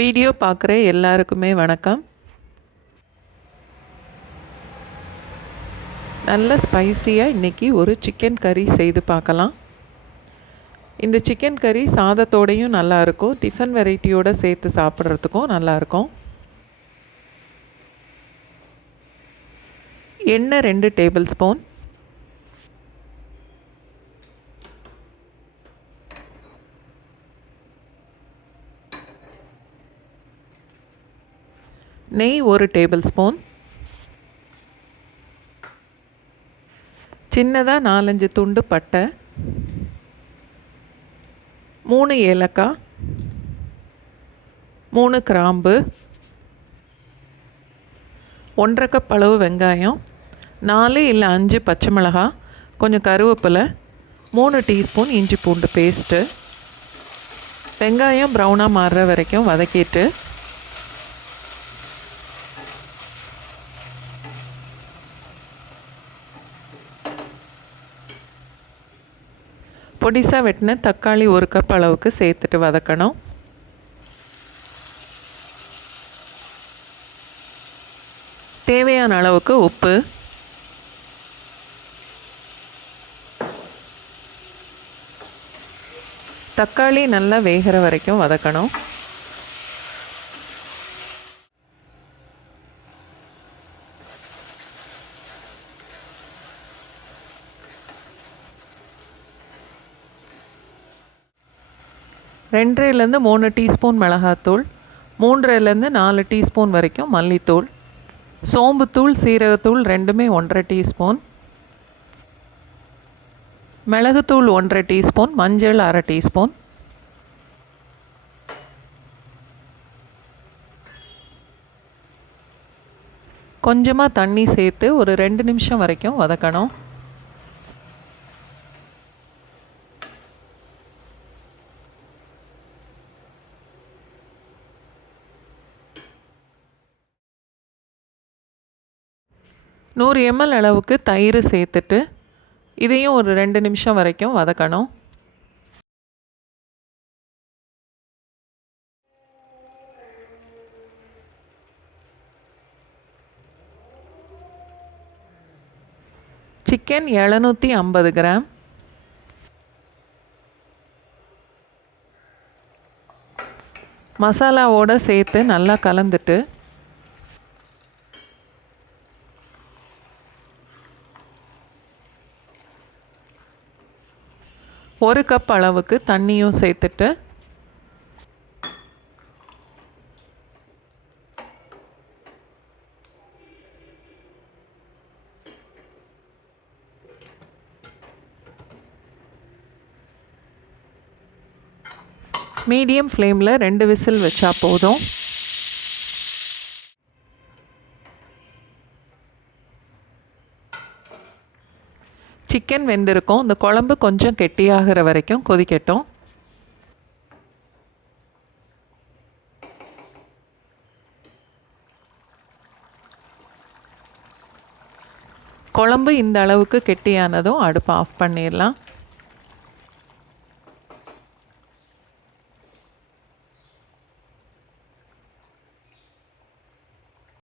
Video பார்க்குற எல்லாருக்குமே வணக்கம். நல்ல ஸ்பைசியாக இன்றைக்கி ஒரு சிக்கன் கறி செய்து பார்க்கலாம். இந்த சிக்கன் கறி சாதத்தோடையும் நல்லாயிருக்கும், டிஃபன் வெரைட்டியோடு சேர்த்து சாப்பிட்றதுக்கும் நல்லாயிருக்கும். எண்ணெய் 2 டேபிள் ஸ்பூன், நெய் 1 டேபிள் ஸ்பூன், சின்னதாக 4-5 துண்டு பட்டை, 3 ஏலக்காய், 3 கிராம்பு, 1/2 கப் அளவு வெங்காயம், 4 இல்லை 5 பச்சை மிளகாய், கொஞ்சம் கருவேப்பிலை, 3 டீஸ்பூன் இஞ்சி பூண்டு பேஸ்ட்டு. வெங்காயம் ப்ரௌனாக மாறுற வரைக்கும் வதக்கிட்டு பொடிசாக வெட்டின தக்காளி 1 கப் அளவுக்கு சேர்த்துட்டு வதக்கணும். தேவையான அளவுக்கு உப்பு, தக்காளி நல்லா வேகிற வரைக்கும் வதக்கணும். ரெண்டரைலேருந்து 3 டீஸ்பூன் மிளகாத்தூள், 3 4 டீஸ்பூன் வரைக்கும் மல்லித்தூள், சோம்புத்தூள் சீரகத்தூள் ரெண்டுமே 1/2 டீஸ்பூன், மிளகுத்தூள் 1/2 டீஸ்பூன், மஞ்சள் 1/2 டீஸ்பூன், கொஞ்சமாக தண்ணி சேர்த்து ஒரு 2 நிமிஷம் வரைக்கும் வதக்கணும். நூறு ml அளவுக்கு தயிர் சேர்த்துட்டு இதையும் ஒரு 2 நிமிஷம் வரைக்கும் வதக்கணும். சிக்கன் 750 கிராம், மசாலாவோடு சேர்த்து நல்லா கலந்துட்டு ஒரு கப் அளவுக்கு தண்ணியும் சேர்த்துட்டு மீடியம் ஃப்ளேமில் 2 விசில் வச்சா போதும். சிக்கன் வெந்திருக்கும். இந்த குழம்பு கொஞ்சம் கெட்டியாகிற வரைக்கும் கொதிக்கட்டும். குழம்பு இந்த அளவுக்கு கெட்டியானதும் அடுப்பை ஆஃப் பண்ணிடலாம்.